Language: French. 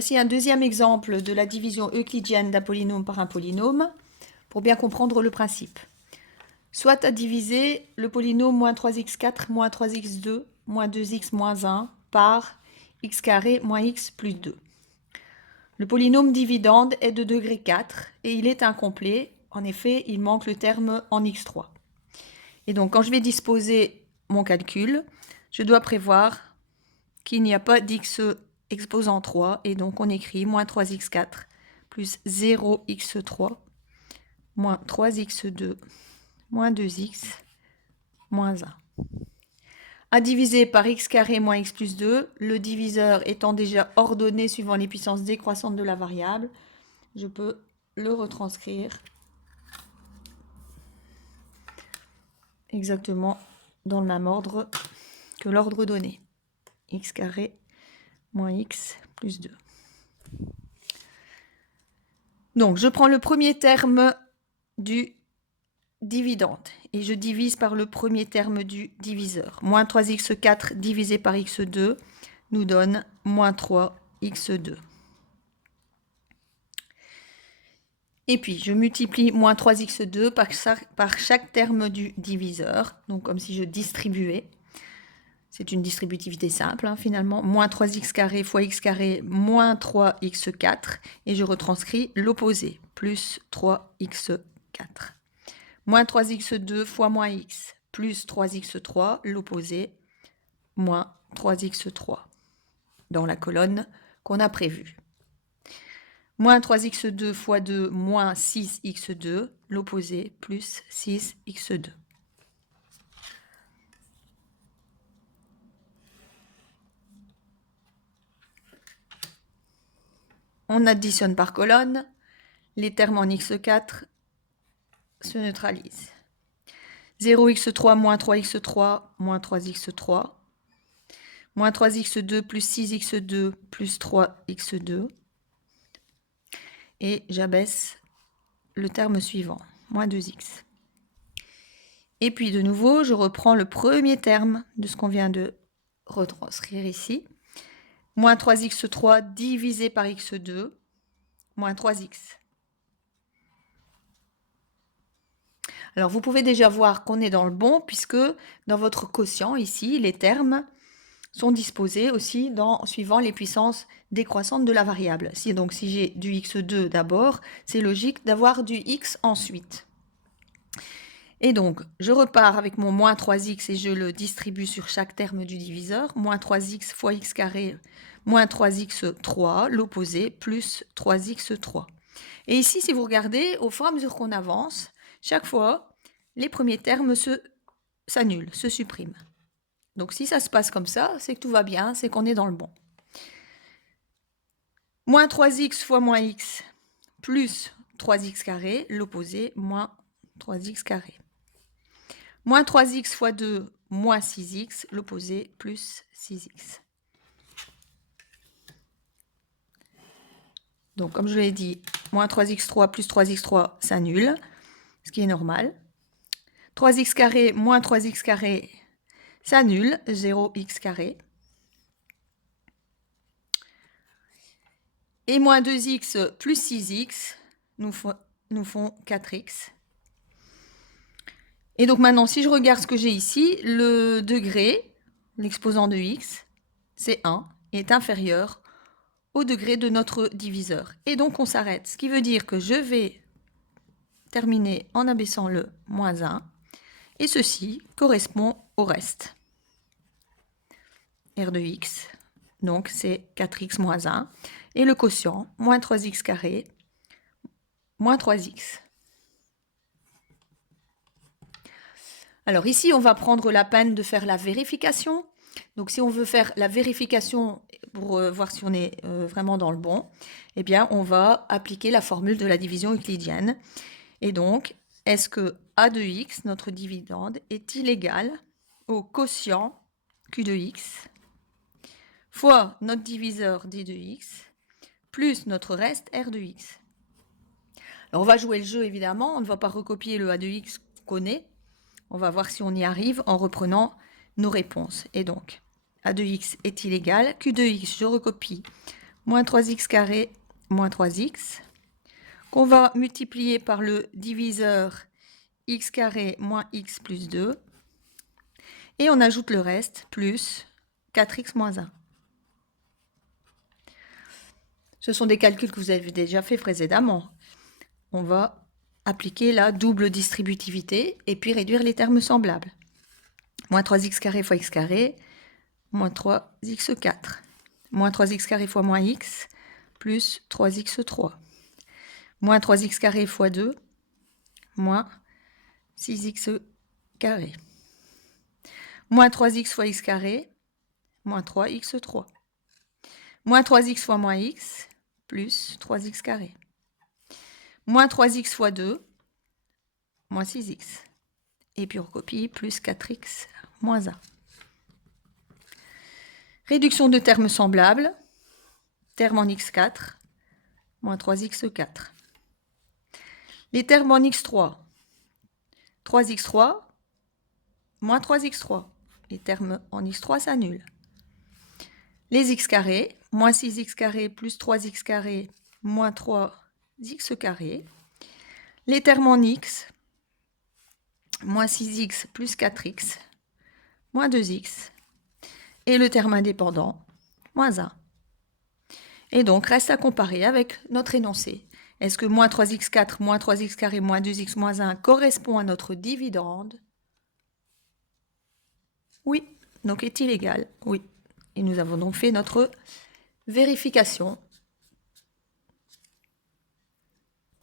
Voici un deuxième exemple de la division euclidienne d'un polynôme par un polynôme, pour bien comprendre le principe. Soit à diviser le polynôme moins 3x4 moins 3x2 moins 2x moins 1 par x carré moins x plus 2. Le polynôme dividende est de degré 4 et il est incomplet. En effet, il manque le terme en x3. Et donc, quand je vais disposer mon calcul, je dois prévoir qu'il n'y a pas d'x exposant 3. Et donc, on écrit moins 3x4 plus 0x3 moins 3x2 moins 2x moins 1. À diviser par x carré moins x plus 2, le diviseur étant déjà ordonné suivant les puissances décroissantes de la variable, je peux le retranscrire exactement dans le même ordre que l'ordre donné. X carré moins x plus 2. Donc, je prends le premier terme du dividende et je divise par le premier terme du diviseur. Moins 3x4 divisé par x2 nous donne moins 3x2. Et puis, je multiplie moins 3x2 par chaque terme du diviseur, donc comme si je distribuais. C'est une distributivité simple, hein, finalement. Moins 3x carré fois x carré moins 3x4. Et je retranscris l'opposé, plus 3x4. Moins 3x2 fois moins x, plus 3x3, l'opposé, moins 3x3, dans la colonne qu'on a prévue. Moins 3x2 fois 2, moins 6x2, l'opposé, plus 6x2. On additionne par colonne, les termes en x4 se neutralisent. 0x3 moins 3x3 moins 3x3, moins 3x2 plus 6x2 plus 3x2, et j'abaisse le terme suivant, moins 2x. Et puis de nouveau, je reprends le premier terme de ce qu'on vient de retranscrire ici. Moins 3x3 divisé par x2, moins 3x. Alors, vous pouvez déjà voir qu'on est dans le bon, puisque dans votre quotient, ici, les termes sont disposés aussi suivant les puissances décroissantes de la variable. Donc, si j'ai du x2 d'abord, c'est logique d'avoir du x ensuite. Et donc, je repars avec mon moins 3x et je le distribue sur chaque terme du diviseur. Moins 3x fois x carré, moins 3x3, l'opposé, plus 3x3. Et ici, si vous regardez, au fur et à mesure qu'on avance, chaque fois, les premiers termes s'annulent, se suppriment. Donc, si ça se passe comme ça, c'est que tout va bien, c'est qu'on est dans le bon. Moins 3x fois moins x plus 3x carré, l'opposé, moins 3x carré. Moins 3x fois 2, moins 6x, l'opposé, plus 6x. Donc, comme je l'ai dit, moins 3x3 plus 3x3 s'annule, ce qui est normal. 3x carré moins 3x carré s'annule, 0x carré. Et moins 2x plus 6x nous font 4x. Et donc maintenant, si je regarde ce que j'ai ici, le degré, l'exposant de x, c'est 1, est inférieur au degré de notre diviseur. Et donc on s'arrête, ce qui veut dire que je vais terminer en abaissant le moins 1. Et ceci correspond au reste. R de x, donc c'est 4x moins 1. Et le quotient, moins 3x carré, moins 3x. Alors ici, on va prendre la peine de faire la vérification. Donc si on veut faire la vérification pour voir si on est vraiment dans le bon, eh bien on va appliquer la formule de la division euclidienne. Et donc, est-ce que a de x, notre dividende, est-il égal au quotient q de x fois notre diviseur d de x plus notre reste r de x. Alors on va jouer le jeu évidemment, on ne va pas recopier le a de x qu'on connaît. On va voir si on y arrive en reprenant nos réponses. Et donc, a de x est-il égal? Q de x, je recopie moins 3x carré moins 3x, qu'on va multiplier par le diviseur x carré moins x plus 2, et on ajoute le reste, plus 4x moins 1. Ce sont des calculs que vous avez déjà fait précédemment. On va appliquer la double distributivité et puis réduire les termes semblables. Moins 3x carré fois x carré, moins 3x4. Moins 3x carré fois moins x, plus 3x3. Moins 3x carré fois 2, moins 6x carré. Moins 3x fois x carré, moins 3x3. Moins 3x fois moins x, plus 3x carré. Moins 3x fois 2, moins 6x. Et puis on recopie, plus 4x moins 1. Réduction de termes semblables. Terme en x4, moins 3x4. Les termes en x3, 3x3, moins 3x3. Les termes en x3 s'annulent. Les x carrés, moins 6x carré plus 3x carré, moins 3x carré. Les termes en x, moins 6x plus 4x, moins 2x. Et le terme indépendant, moins 1. Et donc, reste à comparer avec notre énoncé. Est-ce que moins 3x4, moins 3x carré, moins 2x, moins 1 correspond à notre dividende? Oui. Donc, est-il égal? Oui. Et nous avons donc fait notre vérification.